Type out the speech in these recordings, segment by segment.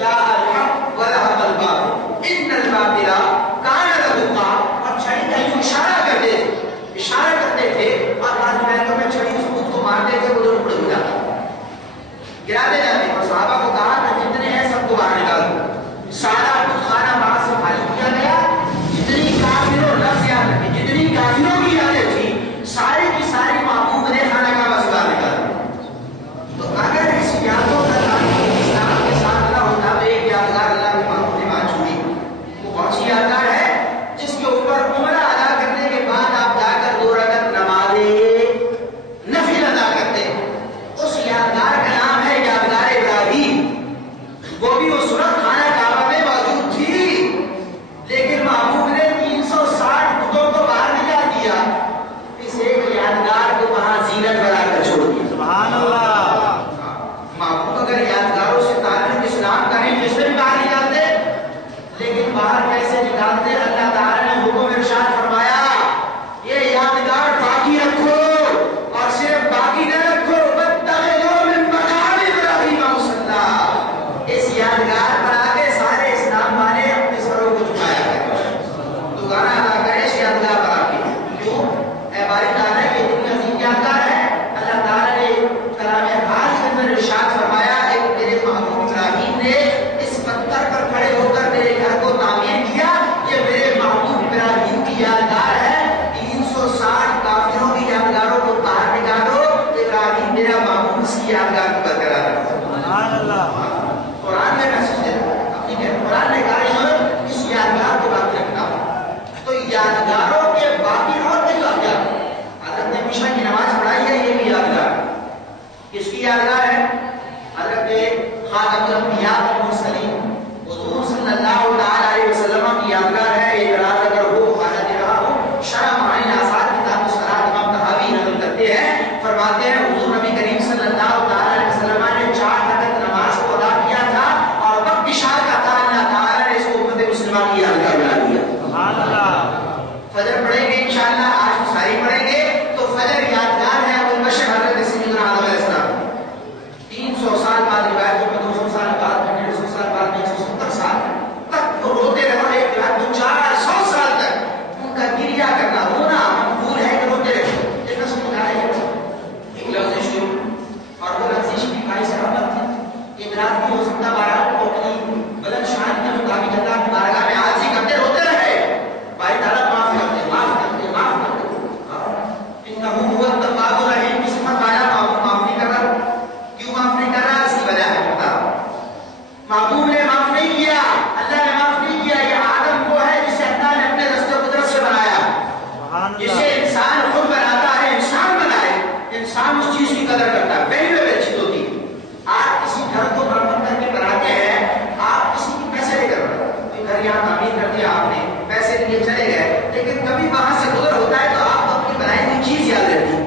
جاء الحق وذهب الباطل ان الباطل كان زهوقا. اور چھڑی کا یوں اشارہ کرتے تھے اور بعض روایتوں میں چھڑی اس بت کو مارتے تھے، وہ ضرور اڑ جاتا گراتے جاتے. اور صحابہ کو کہا کہ جتنے ہیں سب کو باہر نکالو. سارا کچھ خانہ باہر سے خالی کیا گیا. جتنی کافروں لفظ یاد رکھیں، جتنی کافروں کی یادیں تھی ساری کی ساری محبوب نے خانہ کعبہ سے باہر نکالا. تو اگر اس یادوں کا تعلق اسلام کے ساتھ نہ ہوتا تو ایک یادگار اللہ کے محبوب نے بات چھوڑی. وہ کون سی یادگار ہے؟ جس کے اوپر عمرہ ادا کرنے کے بعد آپ جا کر 2 رکعت نماز نفل ادا کرتے ہیں. اس یادگار کا نام ہے یادگار ابراہیم. وہ بھی اس وقت خانہ کعبہ میں موجود تھی، لیکن محبوب نے 360 بتوں کو باہر نکال دیا. اس ایک یادگار کو وہاں زینت بنا کر چھوڑ دیا. سبحان اللہ. محبوب اگر یادگاروں سے تعلق اسلام کا نہیں، جس میں باہر نکالتے، لیکن باہر کیسے نکالتے؟ اللہ تعالیٰ نے حکم ارشاد فرمایا یہ یادگار باقی رکھو، اور صرف باقی نہ رکھو واتخذوا من مقام ابراہیم مصلی. اس یادگار پر آگے سارے اسلام والے اپنے سروں کو جھکایا کرتے. تو گانا ادا کرے اس یادگار پر آگے. کیوں؟ اے باری تعالیٰ یہ اتنی عظیم یادگار ہے. اللہ تعالیٰ نے کلام حال کے اندر ارشاد فرمایا ایک میرے محبوب ابراہیم نے اس پتھر پر کھڑے ہو کر میرے گھر کو تعمیر کیا. یہ میرے محبوب ابراہیم کی یادگار ہے. 360 کافروں کی یادگاروں کو باہر نکالو، ابراہیم میرا محبوب اس کی یادگار کو برقرار رکھو. سبحان اللہ. قرآن میں محسوس دیتا ہے اپنی کہ قرآن نے کہا اس یادگار کو باقی رکھنا. تو یادگاروں کے باقی ہوتے جو یادگار حضرت نے عشاء کی نماز پڑھائی ہے، یہ بھی یادگار. کس کی یادگار ہے؟ حضرت خاتم الانبیاء والمرسلین حضور صلی اللہ علیہ وسلم کی یادگار ہے. ایک رات اگر ہو خانہ دے رہا ہو، شرح معانی آثار کتاب الصلاۃ امام طحاوی نقل کرتے ہیں، فرماتے ہیں حضور نبی کریم صلی اللہ علیہ وسلم نے 4 رکعت نماز کو ادا کیا تھا اور وقت عشاء کا تھا. اللہ تعالیٰ نے اس کو امت مسلمہ کی یادگار بنا دیا. سبحان اللہ. فجر پڑھیں گے انشاءاللہ، آج ساری پڑھیں گے تو فجر یادگار ہے ابو البشر حضرت سیدنا آدم علیہ السلام. 300 سال بعد روایتوں میں 200 سال بعد 150 سال بعد 170 سال تک وہ روتے رہے. ایک روایت میں 400 سال تک ان کا گریہ کرنا، رونا مقبول ہے کہ روتے رہے. ایک رسم بتا رہے ہیں ایک لفظ شروع اور وہ لفظ شفیقائی سے رحمت تھی. ایک رات بھی ہو سکتا بہرحال وہ اپنی بلند شان کے مطابق اللہ کی بارگاہ میں عاجزی کرتے روتے رہے. بھائی تعالیٰ معاف کرتے معاف کرتے معاف کرتے. انہو هو التواب الرحیم کی صفت والا معاف نہیں کر رہا. کیوں معاف نہیں کر رہا؟ اس کی وجہ ہے بتا. محبوب نے معاف نہیں کیا، اللہ نے معاف نہیں کیا. یہ آدم وہ ہے جسے اللہ نے اپنے دست و قدرت سے بنایا. جسے انسان خود بناتا ہے، انسان بنائے، انسان اس چیز کی قدر کرتا ہے، ویلیو اچھی ہوتی ہے. آپ کسی گھر کو مرمت کر کے بناتے ہیں، آپ کسی کی پیسے لے کر کوئی گھر یہاں تعمیر کر دیا آپ نے، پیسے لیے چلے گئے، لیکن کبھی وہاں سے گزر ہوتا ہے تو آپ کو اپنی بنائی ہوئی چیز یاد رہتی ہے.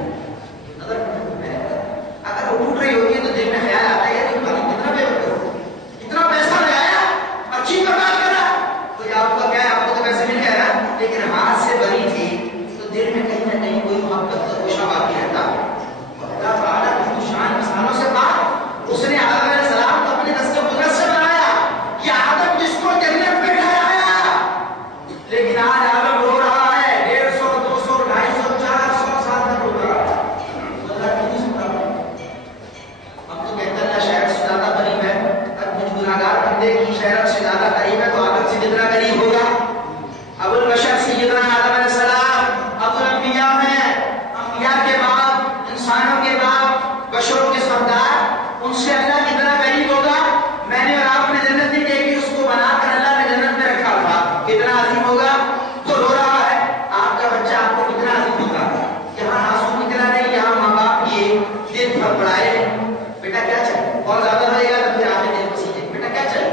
اگر وہ ٹوٹ رہی ہوتی ہے تو دل میں خیال آتا ہے کہ کتنا پیسہ لگایا اور چیز برباد کرا. تو یہ آپ کا کیا ہے؟ آپ کو تو پیسے مل گئے نا، لیکن ہاتھ سے بنی تھی تو دل میں کہیں نہ کہیں کوئی محبت کا گوشہ باقی رہتا. اللہ تعالیٰ کی شان انسانوں سے بات، اس نے آدم علیہ السلام کو اپنے دست و قدرت سے بنایا. یہ آدم جس کو جنت میں ٹھہرایا، لیکن آج آدم رو رہا ہے 150 200 250 400 سال تک رو رہا ہے. اللہ کی نہیں سنتا. ہم تو کہتے ہیں اللہ شہر سے زیادہ قریب ہے. اب کچھ گناہگار بندے کی شہر سے زیادہ قریب ہے تو آدم سے کتنا قریب ہوگا؟ ابو البشر سیدنا آدم علیہ السلام ابو الانبیاء ہیں، انبیاء کے بعد، انسانوں کے بعد، بشروں کے سردار. ان سے اللہ کتنا قریب ہوگا؟ میں نے اور آپ نے جنت نہیں دیکھی، اس کو بنا کر اللہ نے جنت میں رکھا تھا. کتنا عظیم ہوگا؟ تو رو رہا ہے. آپ کا بچہ آپ کو کتنا عظیم ہوگا؟ یہاں آنسو نکلا نہیں، یہاں ماں باپ کی دل پر پڑائے بیٹا کیا چاہیے، بہت زیادہ رہے گا تو پھر آپ دل کو سیکھے بیٹا کیا چاہیے،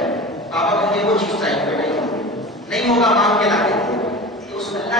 پاپا مجھے وہ چیز چاہیے، بیٹا نہیں ہوگا مانگ کے لاتے. اس اللہ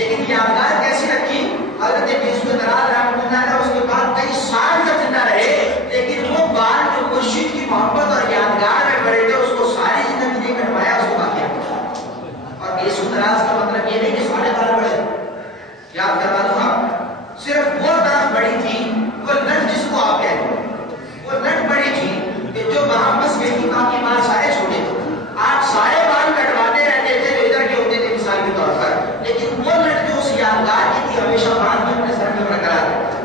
لیکن یادگار کیسی رکھی؟ حضرت یوسف دراز رحمۃ اللہ علیہ اس کے بعد کئی سال تک زندہ رہے، لیکن وہ بال جو مرشد کی محبت اور یادگار میں بڑے تھے اس کو ساری زندگی نہیں کٹوایا، اس کو باقی رکھا۔ اور یوسف دراز کا مطلب یہ نہیں کہ سارے بال بڑے، یاد کروا دوں آپ، صرف وہ طرف بڑی تھی، وہ لٹ جس کو آپ کہتے ہیں، وہ لٹ بڑی تھی کہ جو وہاں بس گئی تھی، باقی بال سارے چھوٹے تھے۔ آپ سارے بال کٹواتے رہتے تھے جو ادھر کے ہوتے تھے مثال کے طور پر، لیکن وہ لٹ جو اس یادگار کی تھی ہمیشہ باندھ کے اپنے سر میں برقرار رہتی۔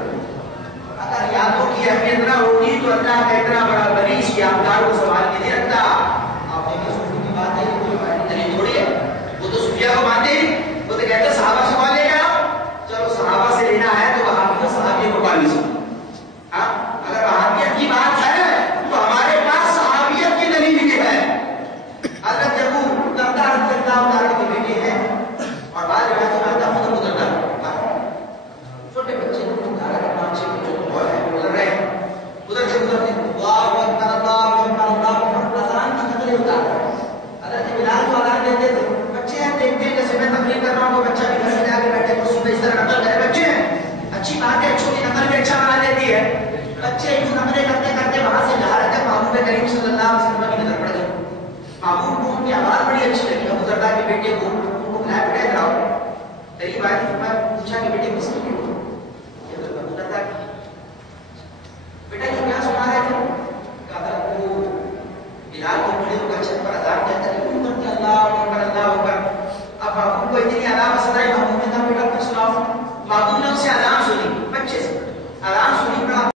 اگر یادوں کی اہمیت نہ ہوتی تو اللہ کا اتنا بڑا ولی اس یادگار کو سنبھال کے نہیں رکھتا۔ آپ دیکھیں صوفی کی بات ہے کہ کوئی بڑی دلیل تھوڑی ہے، وہ تو صوفیہ کو مانتے ہی، وہ تو کہتے ہیں صحابہ سے مان لے گا، چلو صحابہ سے لینا ہے تو وہاں بھی صحابی کو پالی سو۔ اگر وہابیت کی بات ہے تو ہمارے پاس صحابیت کی دلیل بھی ہے۔ حضرت ابو درداء رضی اللہ تعالیٰ کے بیٹے ہیں اور بعد میں آتا ہوں ابو درداء چھوٹے بچے پانچ چھ بچوں کو گزر رہے ہیں، ادھر سے گزرتے اللہ اکبر اللہ اکبر اللہ اکبر، اذان کی نقلیں اتار رہے ہیں۔ حضرت بلال کو اذان دیتے تھے، بچے ہیں دیکھتے ہیں جیسے میں تقریر کر رہا ہوں تو بچہ بھی گھر میں جا کے بیٹھے کرسی پہ اس طرح نقل کرے، بچے ہیں اچھی بات ہے، چھوٹی نقل بھی اچھا بنا دیتی ہے۔ بچے یوں نقلیں کرتے کرتے وہاں سے جا رہے تھے، محبوب کریم صلی اللہ علیہ وسلم کی نظر